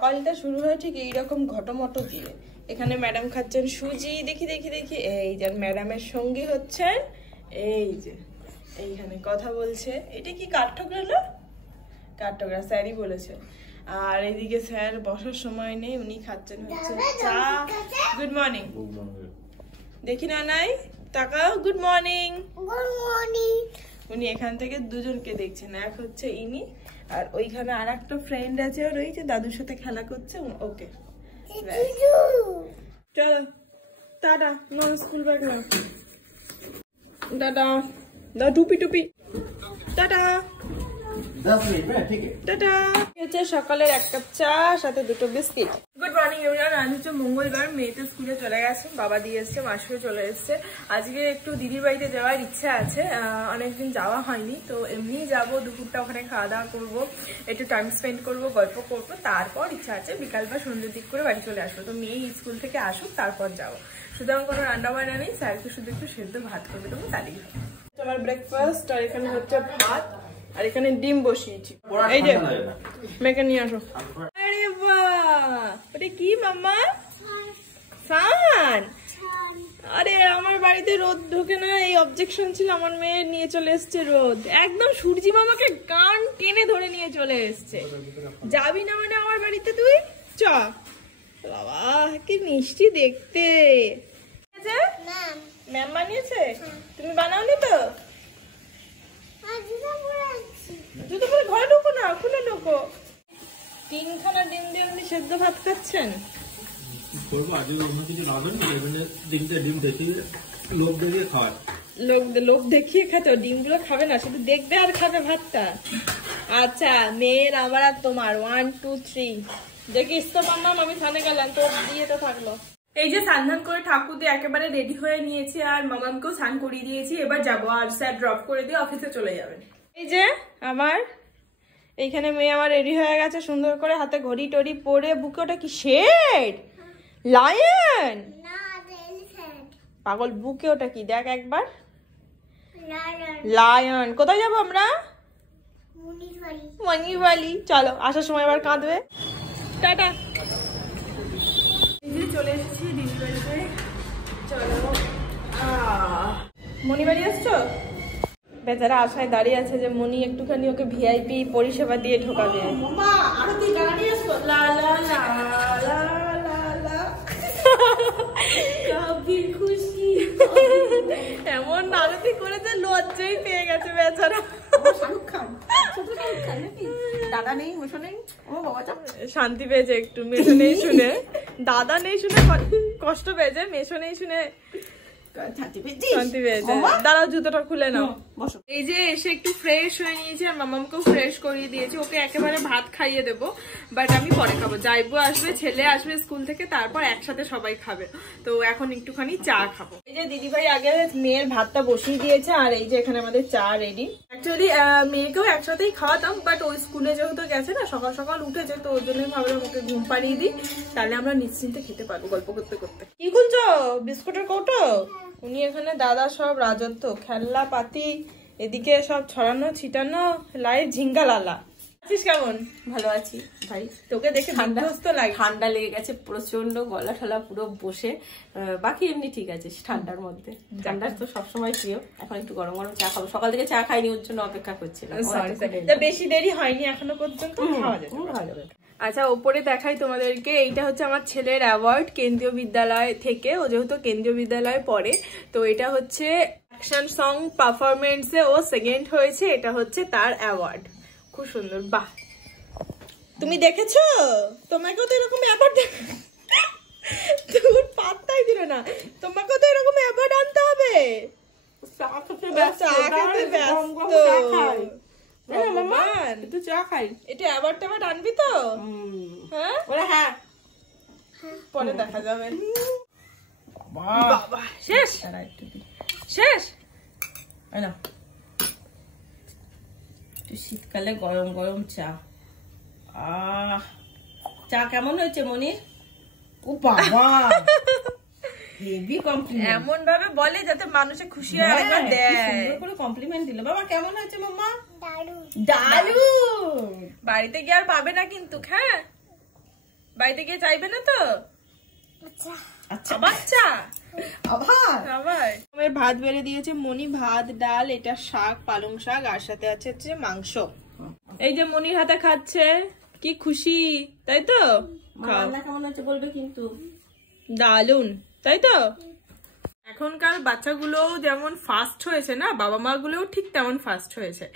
সকালটা শুরু হয় ঠিক এইরকম ঘটমটো দিয়ে। এখানে ম্যাডাম খাচ্ছেন সুজি, দেখি দেখি দেখি, এই যে ম্যাডামের সঙ্গী হচ্ছেন এই যে এইখানে কথা বলছে, এটা কি কাঠঠোকরা না? কাঠঠোকরা স্যারই বলেছে। আর এদিকে স্যার বসার সময় নেই, উনি খাচ্ছেন হচ্ছে চা। গুড মর্নিং দেখি না নাই তাকাও, গুড মর্নিং। উনি এখান থেকে দুজনকে দেখছেন, এক হচ্ছে ইনি আর ওইখানে আর একটা ফ্রেন্ড আছে ওর, ওই যে দাদুর সাথে খেলা করছে। ওকে চলো টাটা, নো স্কুল ব্যাগ না, টাটা দাও, টুপি টুপি, টাটা টাটা। হচ্ছে সকালের এক কাপ চা সাথে দুটো বিস্কিট। Good morning everyone. আজ হচ্ছে মঙ্গলবার, মেয়ে তো স্কুলে চলে গেছে, বাবা দিয়ে এসছে, মাসিও চলে এসছে। আজকে একটু দিদির বাড়িতে যাওয়ার ইচ্ছা আছে, অনেকদিন যাওয়া হয়নি, তো এমনি যাবো, দুপুরটা ওখানে খাওয়া দাওয়া করবো, একটু টাইম স্পেন্ড করবো, গল্প করবো, তারপর ইচ্ছা আছে বিকাল বা সন্ধ্যের দিক করে বাড়ি চলে আসবো। তো মেয়ে স্কুল থেকে আসুক তারপর যাবো। সুতরাং কোনো রান্না বান্না নেই, স্যারকে শুধু একটু সেদ্ধ ভাত করবে দেবো, তাহলেই হবে। আমার ব্রেকফাস্ট, আর এখানে হচ্ছে ভাত, আর এখানে ডিম বসিয়েছি। এই যে মেয়েকে নিয়ে আসো। আরে বাহ, ওটা কি মাম্মা? সান। আরে আমার বাড়িতে রোদ ঢোকে না, এই অবজেকশন ছিল, আমার মেয়ে নিয়ে চলে এসছে রোদ। একদম সূর্যি মামাকে কান টেনে ধরে নিয়ে চলে এসছে। যাবি না মানে আমার বাড়িতে তুই? চ বাবা, কি মিষ্টি দেখতে। ম্যাম বানিয়েছে, তুমি বানাওনি তো? জুতো পরে ঘরে ঢোকো না, খুলে ঢোকো। তিনখানা ডিম দিয়ে আপনি সেদ্ধ ভাত খাচ্ছেন? লোক দেখিয়ে খেতো, ডিমগুলো খাবে না, শুধু দেখবে আর খাবে ভাতটা। আচ্ছা মেয়ের আমার আর তোমার 1 2 3 দেখিস তো বানাম, আমি থানে গেলাম, তোর দিয়ে তো থাকলো। এই যে স্নান করে ঠাকুর দিয়ে একেবারে রেডি হয়ে নিয়েছি, আর মামামকেও স্নান করিয়ে দিয়েছি। এবার যাবো, আর স্যার ড্রপ করে দিয়ে অফিসে চলে যাবেন। এই যে আমার এইখানে মেয়ে আমার রেডি হয়ে গেছে সুন্দর করে, হাতে ঘড়ি টড়ি পরে, বুকে ওটা কি শেড? লায়ন? পাগল, বুকে ওটা কি দেখ একবার। লায়ন। কোথায় যাবো আমরা? মনির বাড়ি। চলো, আসার সময় আবার কাঁদবে। টাটা। চলে এসেছি দিদির বাড়িতে, চলো। মনি বাড়ি আসছো? বেচারা আশায় দাঁড়িয়ে আছে যে মনি একটুখানি ওকে ভিআইপি পরিষেবা দিয়ে ঢোকাবে। এমন আরতি করেছে, লজ্জাই পেয়ে গেছে বেচারা। দাদা নেই, মেশো নেই, শান্তি পেয়েছে একটু, মেশো নেই শুনে, দাদা নেই শুনে কষ্ট পেয়েছে, মেশো নেই শুনে শান্তি পেয়েছে। দাঁড়াও, জুতোটা খুলে নাও। এই যে এসে একটু ফ্রেশ হয়ে নিয়েছি, আর মামামকেও ফ্রেশ করিয়ে দিয়েছি। ওকে একেবারে ভাত খাইয়ে দেবো, বাট আমি পরে খাবো। যাইবো আসবে, ছেলে আসবে স্কুল থেকে, তারপর একসাথে সবাই খাবে। তো এখন একটুখানি চা খাবো। এই যে দিদিভাই আগে মেয়ের ভাতটা বসিয়ে দিয়েছে, আর এই যে এখানে আমাদের চা রেডি। অ্যাকচুয়ালি মেয়েকেও একসাথেই খাওয়াতাম, বাট ওই স্কুলে যেহেতু গেছে না, সকাল সকাল উঠেছে, তো ওর জন্যই ভাবলাম ওকে ঘুম পাড়িয়ে দিই, তাহলে আমরা নিশ্চিন্তে খেতে পারবো গল্প করতে করতে। কি খুলছো? বিস্কুটের কৌটো? উনি এখানে দাদা সব রাজত্ব, খেলনা পাতি এদিকে সব ছড়ানো ছিটানো, লাইভ ঝিঙ্গালালা। আছিস কেমন? ভালো আছি ভাই। তোকে দেখে ঠান্ডা লেগে গেছে প্রচন্ড, গলা ঠলা পুরো বসে, বাকি এমনি ঠিক আছে। ঠান্ডার মধ্যে ঠান্ডা তো সবসময় প্রিয়। এখন একটু গরম গরম চা খাবো, সকাল থেকে চা খাইনি, ওর জন্য অপেক্ষা করছিলাম। বেশি দেরি হয়নি এখনো পর্যন্ত, খাওয়া যাবে। আচ্ছা, ওপরে দেখাই তোমাদেরকে, এইটা হচ্ছে আমার ছেলের অ্যাওয়ার্ড কেন্দ্রীয় বিদ্যালয় থেকে। ও যেহেতু কেন্দ্রীয় বিদ্যালয়ে পড়ে, তো এটা হচ্ছে অ্যাকশন সং পারফরমেন্সে ও সেকেন্ড হয়েছে, এটা হচ্ছে তার অ্যাওয়ার্ড। খুব সুন্দর। বাহ, তুমি দেখেছো? তোমাকেও তো এরকম অ্যাওয়ার্ড, তোর পাত্তাই দিল না, তোমাকেও তো এরকম অ্যাওয়ার্ড আনতে হবে। এটা অ্যাওয়ার্ড ট্যাওয়ার্ড আনবি তো? হ্যাঁ, পরে দেখা যাবে। শেষ শেষ। শীতকালে গরম গরম চা। চা কেমন হয়েছে মনির? ও বাবা, হেভি কমপ্লিমেন্ট। এমন ভাবে বলে যাতে মানুষে খুশি হয়, একবার দেয়। সুন্দর করে কমপ্লিমেন্ট দিল। বাবা কেমন হয়েছে মাম্মা? দারুণ। দারুণ। বাড়িতে গিয়ে আর পাবে না কিন্তু। হ্যাঁ, বাড়িতে গিয়ে চাইবে না তো? আচ্ছা বাচ্চা আবার ভাত বেড়ে দিয়েছে মনি, ভাত ডাল, এটা শাক পালং শাক, আর সাথে আছে মাংস। এই যে মনির হাতে খাচ্ছে, কি খুশি তাই তো? কেমন আছে বলবে কিন্তু। দারুন তাই তো? এখনকার বাচ্চাগুলো যেমন ফাস্ট হয়েছে না, বাবা মা গুলোও ঠিক তেমন ফাস্ট হয়েছে।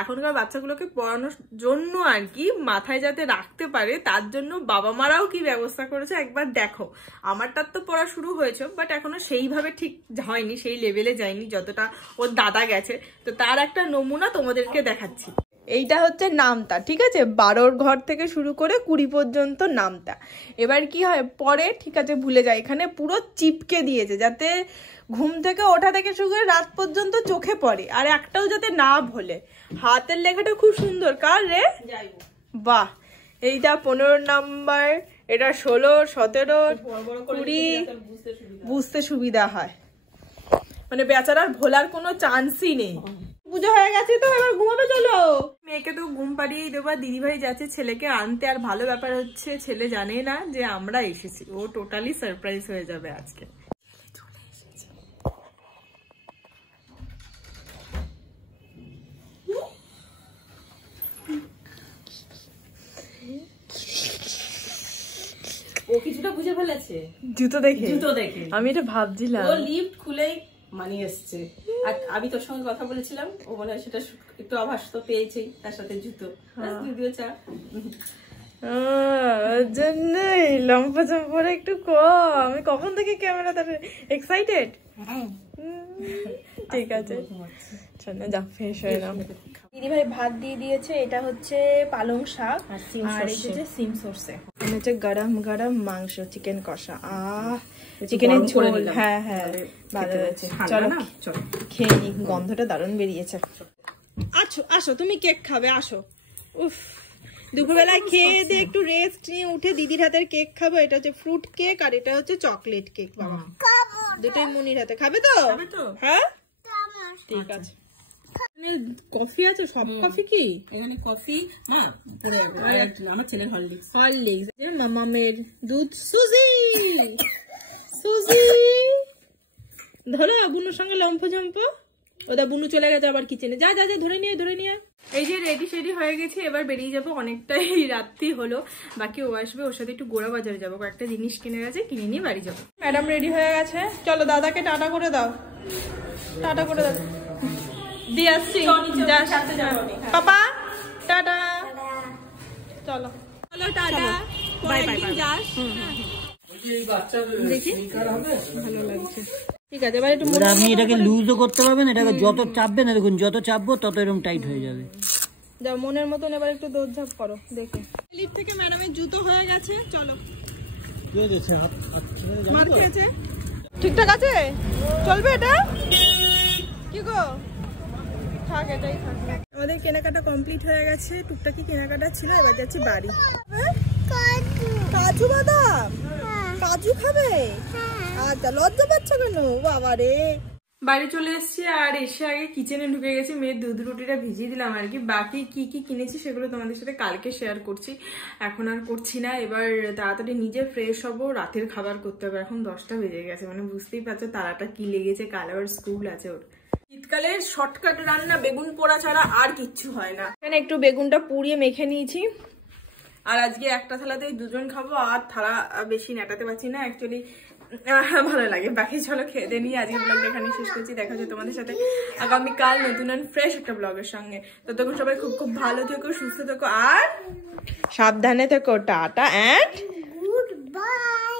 এখনকার বাচ্চাগুলোকে পড়ানোর জন্য আর কি মাথায় যাতে রাখতে পারে তার জন্য বাবা মারাও কি ব্যবস্থা করেছে একবার দেখো। আমারটার তো পড়া শুরু হয়েছে, বাট এখনো সেইভাবে ঠিক হয়নি, সেই লেভেলে যায়নি যতটা ওর দাদা গেছে। তো তার একটা নমুনা তোমাদেরকে দেখাচ্ছি। এইটা হচ্ছে নামতা, ঠিক আছে? 12 ঘর থেকে শুরু করে 20 পর্যন্ত নামতা। এবার কি হয় পরে ঠিক আছে ভুলে যায়, এখানে পুরো চিপকে দিয়েছে যাতে ঘুম থেকে ওঠা থেকে শুরু করে রাত পর্যন্ত চোখে পড়ে, আর একটাও যাতে না ভোলে। হাতের লেখাটা খুব সুন্দর। কার রে? বাহ। এইটা 15 নাম্বার, এটা 16, 17, 20 বুঝতে সুবিধা হয়, মানে বেচারার ভোলার কোনো চান্সই নেই। পুজো হয়ে গেছে তো এবার ঘুমাবে চলো। মেয়েকে তো ঘুম পাড়িয়েই দেবা, দিদিভাই যাচ্ছে ছেলেকে আনতে। আর ভালো ব্যাপার হচ্ছে ছেলে জানে না যে আমরা এসেছি, ও টোটালি সারপ্রাইজ হয়ে যাবে আজকে। ও কিছুটা বুঝে ফেলেছে জুতো দেখে। আমি এটা ভাবছিলাম, ও লিফট খুলেই মানি এসছে। আর আমি তোর সঙ্গে কথা বলেছিলাম, ও মনে হয় সেটা একটু আভাস তো পেয়েছি, তার সাথে জুতো। দিদিও চা জন্যই লম্বা চম্পরে একটু কম। আমি কখন থেকে ক্যামেরা তার এক্সাইটেড। ঠিক আছে চলো যা ফ্রেশ হয়ে নাও। দিদিভাই ভাত দিয়ে দিয়েছে, এটা হচ্ছে পালং শাক আর এটা হচ্ছে সিম সর্ষে, হচ্ছে গরম গরম মাংস, চিকেন কষা। চিকেনের ঝোল। হ্যাঁ হ্যাঁ ভালো হয়েছে। চলো খেয়ে নি, গন্ধটা দারুণ বেরিয়েছে। আছো আসো, তুমি কেক খাবে আসো। উফ, দুপুরবেলায় খেয়ে দিয়ে একটু রেস্ট নিয়ে উঠে দিদির হাতের কেক খাবো। এটা হচ্ছে ফ্রুট কেক আর এটা হচ্ছে চকলেট কেক। বাবা দুটোই মনির হাতে খাবে তো? হ্যাঁ ঠিক আছে। কফি আছে? সব কফি কি এখানে? কফি মা আমার ছেলের হরলিক্স। মামামের দুধ, সুজি সুজি। ধরো বুনুর সঙ্গে লম্ফ ঝম্প। ওটা বুনু চলে গেছে আবার কিচেনে। যা যা যা ধরে নিয়ে। এই যে রেডি সেডি হয়ে গেছে, এবার বেরিয়ে যাবো। অনেকটাই রাত্রি হলো, বাকি ও আসবে, ওর সাথে একটু গোড়া বাজারে যাবো, কয়েকটা জিনিস কিনে গেছে, কিনে নিয়ে বাড়ি যাবো। ম্যাডাম রেডি হয়ে গেছে, চলো দাদাকে টাটা করে দাও। টাটা করে দাও, দিয়ে আসছি। পাপা টাটা। চলো চলো টাটা, একদিন যাস। দেখি ভালো লাগছে। ঠিক আছে, এবার একটু আপনি এটাকে লুজও করতে পারবেন, এটাকে যত চাপবেন দেখুন, যত চাপবো তত এরকম টাইট হয়ে যাবে। যাও মনের মতন এবার একটু দৌড়ঝাঁপ করো। দেখে লিফট থেকে ম্যাডামের জুতো হয়ে গেছে। চলো মার খেয়েছে, ঠিকঠাক আছে, চলবে এটা? কি গো থাক, এটাই থাক। আমাদের কেনাকাটা কমপ্লিট হয়ে গেছে, টুকটাকি কেনাকাটা ছিল। এবার যাচ্ছি বাড়ি। কাজু বাদাম, কাজু খাবে? আচ্ছা, লজ্জা পাচ্ছ কেন বাবা রে? বাড়ি চলে এসেছি, আর এসে আগে কিচেনে ঢুকে গেছি। মেয়ের দুধ রুটিটা ভিজিয়ে দিলাম আর কি। বাকি কি কি কিনেছি সেগুলো তোমাদের সাথে কালকে শেয়ার করছি, এখন আর করছি না। এবার তাড়াতাড়ি নিজে ফ্রেশ হবো, রাতের খাবার করতে হবে। এখন 10টা বেজে গেছে, মানে বুঝতেই পারছো তারাটা কি লেগেছে। কাল আবার স্কুল আছে ওর। শীতকালের শর্টকাট রান্না বেগুন পোড়া ছাড়া আর কিচ্ছু হয় না। এখানে একটু বেগুনটা পুড়িয়ে মেখে নিয়েছি, আর আজকে একটা থালাতেই দুজন খাবো, আর থালা বেশি নেটাতে পারছি না অ্যাকচুয়ালি, ভালো লাগে। বাকি চলো খেয়ে দিয়ে নিয়ে আজকে ব্লগটা এখানে শেষ করছি। দেখা হচ্ছে তোমাদের সাথে আগামীকাল নতুন ফ্রেশ একটা ব্লগের সঙ্গে। ততক্ষণ সবাই খুব খুব ভালো থেকো, সুস্থ থেকো, আর সাবধানে থেকো। Tata and good bye.